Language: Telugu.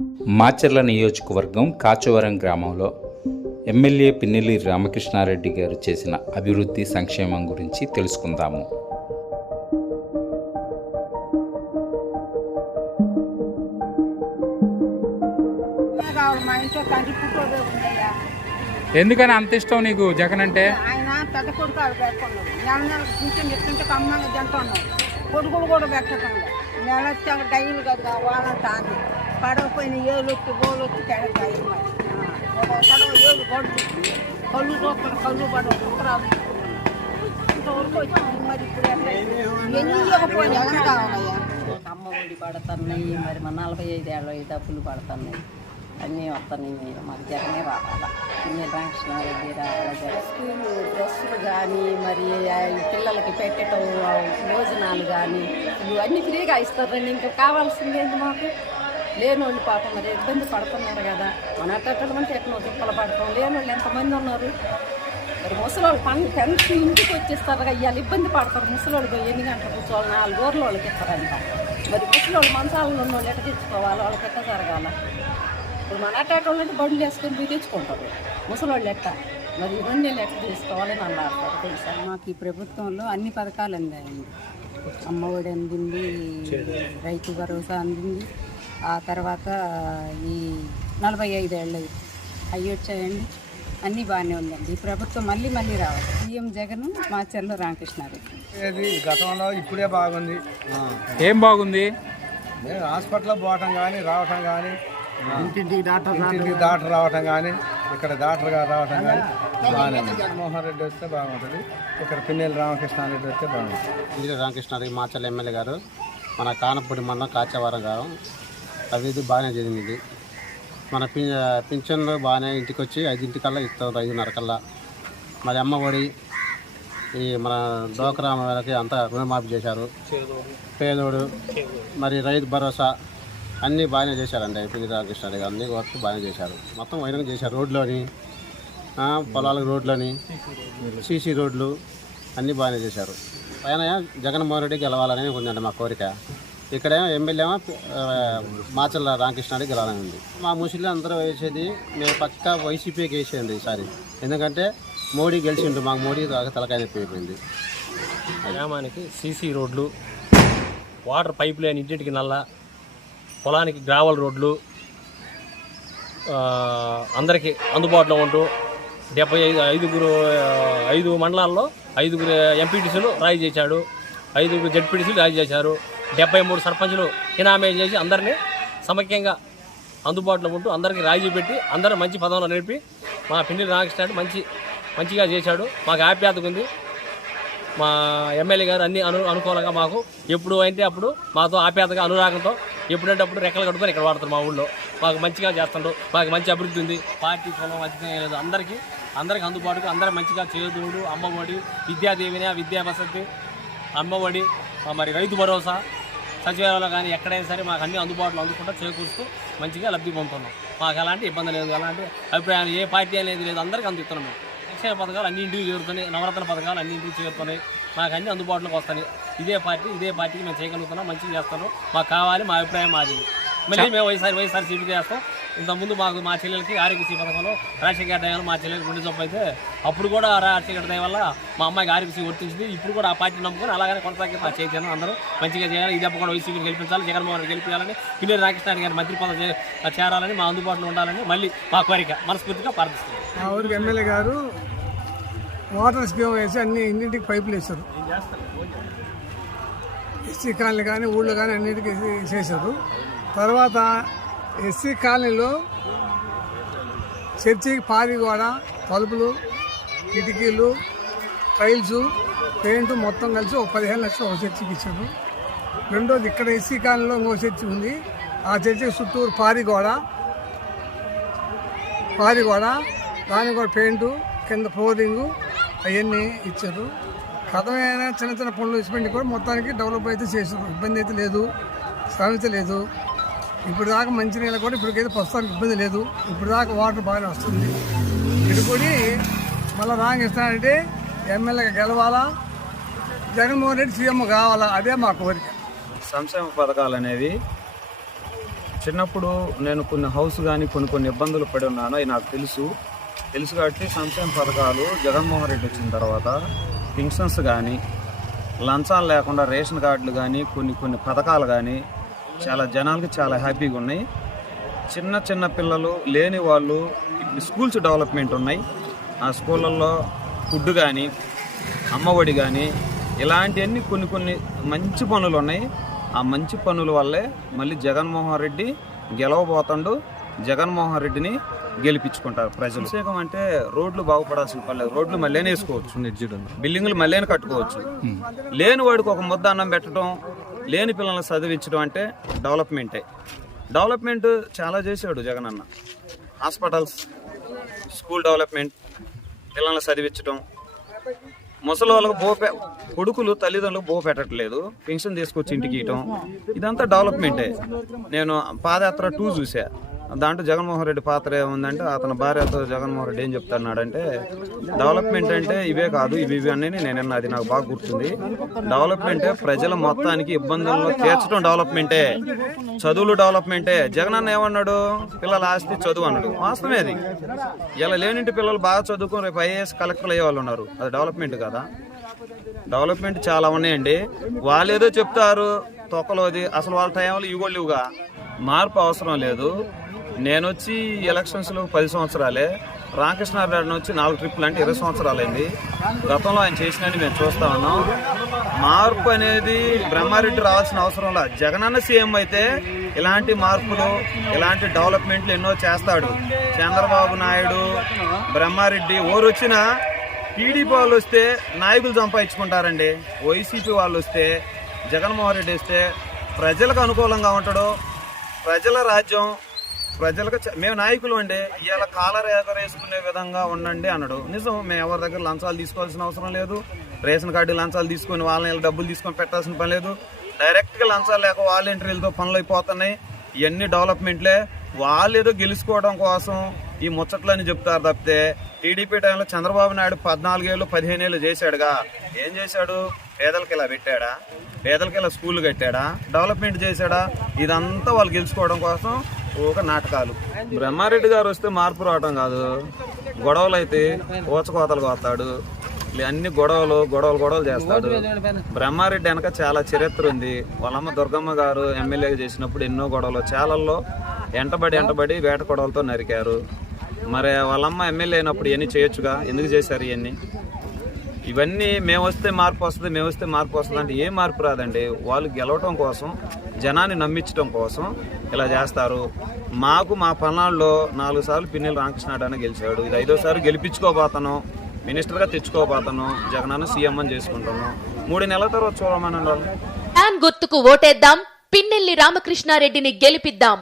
మాచర్ల నియోజకవర్గం కాచవరం గ్రామంలో ఎమ్మెల్యే పిన్నెల్లి రామకృష్ణారెడ్డి గారు చేసిన అభివృద్ధి సంక్షేమం గురించి తెలుసుకుందాము. ఎందుకని అంత ఇష్టం నీకు జగన్ అంటే? ఆయన పెద్ద కొడుకు ఆవిడ పెట్టుకున్నాడు. నెల పింఛన్ చెప్తుంటే కమ్మంగా తింటున్నాడు. కొడుకులు కూడా పెట్టకుండా నెల వచ్చాక డైలు కదా వాళ్ళంతా అని పడకపోయిన ఏళ్ళు వచ్చి గోలు వచ్చి తెడతాయి. మరి ఏళ్ళు గొడ్డు కళ్ళు చూస్తాడు, కళ్ళు పడవు ఇంతవరకు వచ్చింది. మరి ఇప్పుడు ఎన్ని ఇవ్వకపోయినా ఎవరు కావాలయ్యా? అమ్మ ఒడి పడుతున్నాయి, మరి మా 45 ఏళ్ళ డబ్బులు పడుతున్నాయి, అన్నీ వస్తున్నాయి. మాకు జగనే రావాలా, పిన్నెల్లి రామకృష్ణారెడ్డి రావాలా. స్కూలు డ్రెస్సులు కానీ, మరి పిల్లలకి పెట్టడం భోజనాలు కానీ ఇవన్నీ ఫ్రీగా ఇస్తారండి. ఇంకా కావాల్సింది ఏంటి మాకు? లేనోళ్ళు పాపం మరి ఇబ్బంది పడుతున్నారు కదా. మన అట్టలు అంటే ఎక్కడో దుప్పలు పడతాం. లేనోళ్ళు ఎంతమంది ఉన్నారు. మరి ముసలోళ్ళు పెన్షన్ ఇంటికి వచ్చేస్తారు కదా, ఇవాళ ఇబ్బంది పడతారు. ముసలోళ్ళు పోయి 8 గంటలు కూర్చోవాలి, 4 ఊర్ల వాళ్ళకి ఇస్తారంట. మరి ముసలోళ్ళు మంచాలలో ఉన్న వాళ్ళు ఎట్ట తెచ్చుకోవాలి, వాళ్ళకి ఎట్ట జరగాల? ఇప్పుడు మన అట్టేటోళ్ళు అంటే బండ్లు వేసుకొని పోయి తెచ్చుకుంటారు. ముసలోళ్ళు ఎట్ట మరి ఇవన్నీ ఎట్ట తీసుకోవాలని అన్నారు. తెలుసా, మాకు ఈ ప్రభుత్వంలో అన్ని పథకాలు అందాయండి. అమ్మఒడి అందింది, రైతు భరోసా అందింది, ఆ తర్వాత ఈ 45 ఏళ్ళు అవి వచ్చాయండి. అన్నీ బాగానే ఉందండి. ఈ ప్రభుత్వం మళ్ళీ రావాలి. సీఎం జగన్, మాచర్ల రామకృష్ణారెడ్డి. గతంలో ఇప్పుడే బాగుంది. ఏం బాగుంది? హాస్పిటల్లో పోవటం కానీ, రావటం కానీ, ఇంటింటికి డాక్టర్ రావటం కానీ, ఇక్కడ డాక్టర్ గారు రావటం కానీ బాగానే ఉంది. జగన్మోహన్ రెడ్డి వస్తే బాగుంటుంది. ఇక్కడ పిన్నెల్లి రామకృష్ణారెడ్డి వస్తే బాగుంటుంది. పిన్నెల్లి రామకృష్ణారెడ్డి మాచర్ల ఎమ్మెల్యే గారు మన కానపూడి మండలం కాచవరం గ్రామం అభివృద్ధి బాగానే జరిగింది. మన పింఛన్లు బాగానే ఇంటికి వచ్చి 5 ఇస్తారు, 5:30 కల్లా. మరి అమ్మ ఒడి, ఈ మన డోక్రా వాళ్ళకి అంతా రుణమాఫీ చేశారు. పేదోడు, మరి రైతు భరోసా అన్నీ బాగానే చేశారండి. పిన్నెల్లి రామకృష్ణారెడ్డి గారు అన్ని వర్క్ బాగానే చేశారు. మొత్తం వైరంగా చేశారు. రోడ్లోని, పొలాలకు రోడ్లని, సీసీ రోడ్లు అన్నీ బాగానే చేశారు. పైన జగన్మోహన్ రెడ్డి గెలవాలని ఉందండి మా కోరిక. ఇక్కడేమో ఎమ్మెల్యే మాచర్ల రామకృష్ణారెడ్డి గెలవాలని ఉంది. మా ముస్లింలు అందరూ వేసేది మేము పక్కా వైసీపీకి వేసేయండి ఈసారి. ఎందుకంటే మోడీ గెలిచిండు, మాకు మోడీ తలకాయ నొప్పి అయిపోయింది. గ్రామానికి సీసీ రోడ్లు, వాటర్ పైప్ లైన్, ఇంటింటికి నల్ల, పొలానికి గ్రావెల్ రోడ్లు అందరికీ అందుబాటులో ఉంటూ 5 మండలాల్లో 5 ఎంపీటీసీలు రాయి చేశాడు, 5 జెడ్పీటీసీలు రాయి చేశారు, 73 సర్పంచులు ఇనామే చేసి అందరినీ సమైక్యంగా అందుబాటులో ఉంటూ అందరికీ రాజీ పెట్టి అందరూ మంచి పదంలో నడిపి మా పిన్నెల్లి రామకృష్ణారెడ్డి మంచిగా చేశాడు. మాకు ఆప్యాయతగా ఉంది. మా ఎమ్మెల్యే గారు అన్ని అనుకూలంగా మాకు ఎప్పుడు అంటే అప్పుడు మాతో ఆప్యాయతగా అనురాగంతో ఎప్పుడంటే అప్పుడు రెక్కలు కట్టుకొని ఇక్కడ వాడతారు. మా ఊళ్ళో మాకు మంచిగా చేస్తుండ్రు. మాకు మంచి అభివృద్ధి ఉంది. పార్టీ కులం అధికంగా లేదు. అందరికీ అందుబాటుగా అందరూ మంచిగా చేదోడు, అమ్మఒడి, విద్యాదేవిని, విద్యా వసతి, అమ్మఒడి, మరి రైతు భరోసా, సచివాలయంలో కానీ ఎక్కడైనా సరే మాకు అన్ని అందుబాటులో అందుకుంటూ చేకూరుస్తూ మంచిగా లబ్ధి పొందుతున్నాం. మాకు ఎలాంటి ఇబ్బంది లేదు, ఎలాంటి అభిప్రాయాలు ఏ పార్టీ అనేది లేదు. అందరికీ అందుతున్నాం. మేము సంక్షేమ పథకాలు అన్ని ఇంటికి చేరుతున్నాయి, నవరత్న పథకాలు అన్ని ఇంటికి చేరుతున్నాయి. మాకు అన్ని అందుబాటులోకి వస్తాయి. ఇదే పార్టీకి మేము చేయగలుగుతున్నాం, మంచిగా చేస్తాను. మాకు కావాలి, మా అభిప్రాయం మాది. మళ్ళీ మేము వైఎస్ఆర్ సీటు చేస్తాం. ఇంతకుముందు మా చెల్లెలకి ఆరోగ్యశ్రీ పథకంలో రాజశేఖర దయ వల్ల మా చెల్లెలకి గుండె జబ్బు అయితే అప్పుడు కూడా రాజశేఖర దయ వల్ల మా అమ్మాయికి ఆరోగ్యశ్రీ వర్తించింది. ఇప్పుడు కూడా ఆ పార్టీ నమ్ముకొని అలాగే కొనసాగి చేశాను. అందరూ మంచిగా చేయాలి. ఇది కూడా వైసీపీని గెలిపించాలి, జగన్మోహన్ రెడ్డి గెలిపించాలని, పిన్నెల్లి రామకృష్ణారెడ్డి గారి మంత్రి పదవి చేరాలని, మా అందుబాటులో ఉండాలని మళ్ళీ మా కోరిక మనస్ఫూర్తిగా ప్రార్థిస్తున్నాం. మా ఊరికి ఎమ్మెల్యే గారు వాటర్ స్కీమ్ వేసి అన్ని ఇంటింటికి పైపులు వేశారు. ఎస్సీ కాలనీ కానీ ఊళ్ళో కానీ అన్నింటికి చేశారు. తర్వాత ఎస్సీ కాలనీలో చర్చికి పారిగోడ, తలుపులు, కిటికీలు, టైల్స్, పెయింట్ మొత్తం కలిసి ఒక 15 లక్షలు ఒక చర్చికి ఇచ్చారు. రెండోది ఇక్కడ ఎస్సీ కాలనీలో ఇంకో చర్చి ఉంది. ఆ చర్చికి చుట్టూరు పారిగోడ, దానికి కూడా పెయింటు, కింద ఫ్లోరింగు అవన్నీ ఇచ్చారు. కథమైన చిన్న పనులు ఇచ్చిపెట్టి కూడా మొత్తానికి డెవలప్ అయితే చేశారు. ఇబ్బంది అయితే లేదు, సమస్య లేదు. ఇప్పుడు దాకా మంచినీళ్ళు కూడా ఇప్పటికైతే ప్రస్తుతానికి ఇబ్బంది లేదు. ఇప్పుడు దాకా వాటర్ బాగానే వస్తుంది. ఇటుకొని మళ్ళీ రామకృష్ణారెడ్డి ఎమ్మెల్యేగా గెలవాలా, జగన్మోహన్ రెడ్డి సీఎం కావాలా, అదే మా కోరిక. సంక్షేమ పథకాలు అనేవి చిన్నప్పుడు నేను కొన్ని హౌస్ కానీ కొన్ని ఇబ్బందులు పడి ఉన్నాను, అవి నాకు తెలుసు కాబట్టి సంక్షేమ పథకాలు జగన్మోహన్ రెడ్డి వచ్చిన తర్వాత పెన్షన్స్ కానీ, లంచాలు లేకుండా రేషన్ కార్డులు కానీ, కొన్ని పథకాలు కానీ చాలా జనాలకి చాలా హ్యాపీగా ఉన్నాయి. చిన్న పిల్లలు లేని వాళ్ళు ఇప్పుడు స్కూల్స్ డెవలప్మెంట్ ఉన్నాయి. ఆ స్కూళ్ళల్లో ఫుడ్ కానీ, అమ్మఒడి కానీ ఇలాంటివన్నీ కొన్ని మంచి పనులు ఉన్నాయి. ఆ మంచి పనుల వల్లే మళ్ళీ జగన్మోహన్ రెడ్డి గెలవబోతాడు. జగన్మోహన్ రెడ్డిని గెలిపించుకుంటారు ప్రజలు. విషయం అంటే రోడ్లు బాగుపడాల్సిన పర్లేదు, రోడ్లు మళ్ళీ వేసుకోవచ్చు, బిల్డింగులు మళ్ళీ కట్టుకోవచ్చు. లేని వాడికి ఒక ముద్ద అన్నం పెట్టడం, లేని పిల్లల్ని చదివించడం అంటే డెవలప్మెంట్ చాలా చేశాడు జగన్ అన్న. హాస్పిటల్స్, స్కూల్ డెవలప్మెంట్, పిల్లల్ని చదివించడం, ముసలి వాళ్ళకు కొడుకులు తల్లిదండ్రులకు బో పెట్టట్లేదు, పెన్షన్ తీసుకొచ్చి ఇంటికి ఇవ్వటం, ఇదంతా డెవలప్మెంటే. నేను పాదయాత్ర 2 చూసా. దాంట్లో జగన్మోహన్ రెడ్డి పాత్ర ఏముందంటే అతని భార్యతో జగన్మోహన్ రెడ్డి ఏం చెప్తున్నాడంటే డెవలప్మెంట్ అంటే ఇవే కాదు ఇవి అని నేను అది నాకు బాగా గుర్తుంది. డెవలప్మెంటే ప్రజల మొత్తానికి ఇబ్బందుల్లో తీర్చడం డెవలప్మెంటే, చదువులు డెవలప్మెంటే. జగన్ అన్న ఏమన్నాడు, పిల్లల ఆస్తి చదువు అన్నాడు. వాస్తవమే అది. ఇలా లేనింటి పిల్లలు బాగా చదువుకుని రేపు ఐఏఎస్ కలెక్టర్లు అయ్యే వాళ్ళు ఉన్నారు. అది డెవలప్మెంట్ కదా. డెవలప్మెంట్ చాలా ఉన్నాయండి. వాళ్ళు ఏదో చెప్తారు తొక్కలోది, అసలు వాళ్ళ టైంలో ఇవ్వలేవుగా. మార్పు అవసరం లేదు. నేను వచ్చి ఎలక్షన్స్లో 10 సంవత్సరాలే, రామకృష్ణారెడ్డి వచ్చి 4 ట్రిప్పులు అంటే 20 సంవత్సరాలైంది. గతంలో ఆయన చేసినట్టు మేము చూస్తా ఉన్నాం. మార్పు అనేది బ్రహ్మారెడ్డి రావాల్సిన అవసరం లేదు. జగనన్న సీఎం అయితే ఇలాంటి మార్పులు, ఇలాంటి డెవలప్మెంట్లు ఎన్నో చేస్తాడు. చంద్రబాబు నాయుడు, బ్రహ్మారెడ్డి వచ్చినా టీడీపీ వాళ్ళు వస్తే నాయకులు సంపాదించుకుంటారండి. వైసీపీ వాళ్ళు వస్తే, జగన్మోహన్ రెడ్డి వస్తే ప్రజలకు అనుకూలంగా ఉంటాడు. ప్రజల రాజ్యం, ప్రజలకు మేము నాయకులు అండి. ఇవాళ కాలర్ ఎగరేసుకునే విధంగా ఉండండి అన్నాడు. నిజం, మేము ఎవరి దగ్గర లంచాలు తీసుకోవాల్సిన అవసరం లేదు. రేషన్ కార్డు లంచాలు తీసుకొని వాళ్ళని డబ్బులు తీసుకొని పెట్టాల్సిన పని లేదు. డైరెక్ట్గా లంచాలు లేక వాలంటీర్లతో పనులు అయిపోతున్నాయి. ఇవన్నీ డెవలప్మెంట్లే. వాళ్ళు ఏదో గెలుచుకోవడం కోసం ఈ ముచ్చట్లని చెప్తారు తప్పితే టీడీపీ టైంలో చంద్రబాబు నాయుడు 14 ఏళ్ళు 15 ఏళ్ళు చేశాడుగా. ఏం చేశాడు? పేదలకి ఇలా పెట్టాడా? పేదలకి ఇలా స్కూళ్ళు కట్టాడా? డెవలప్మెంట్ చేశాడా? ఇదంతా వాళ్ళు గెలుచుకోవడం కోసం ఒక నాటకాలు. బ్రహ్మారెడ్డి గారు వస్తే మార్పు రావడం కాదు, గొడవలు అయితే ఊచకోతలు కోస్తాడు. అన్ని గొడవలు చేస్తాడు. బ్రహ్మారెడ్డి వెనక చాలా చరిత్ర ఉంది. వాళ్ళమ్మ దుర్గమ్మ గారు ఎమ్మెల్యేగా చేసినప్పుడు ఎన్నో గొడవలు, చాలల్లో ఎంటబడి వేట గొడవలతో నరికారు. మరి వాళ్ళమ్మ ఎమ్మెల్యే అయినప్పుడు ఇవన్నీ చేయొచ్చుగా, ఎందుకు చేశారు ఇవన్నీ? మేము వస్తే మార్పు వస్తుంది అంటే ఏ మార్పు రాదండి. వాళ్ళు గెలవటం కోసం, జనాన్ని నమ్మించడం కోసం ఇలా చేస్తారు. మాకు మా పల్నాడులో 4 సార్లు పిన్నెల రామకృష్ణారెడ్డి గెలిచాడు. ఇది 5వ సారి గెలిపించుకోబోతాను, మినిస్టర్గా తెచ్చుకోబోతాను. జగనన్న సీఎం అని చేసుకుంటాను. 3 నెలల తర్వాత చూడమని వాళ్ళు. గుర్తుకు ఓటేద్దాం, పిన్నెల్లి రామకృష్ణారెడ్డిని గెలిపిద్దాం.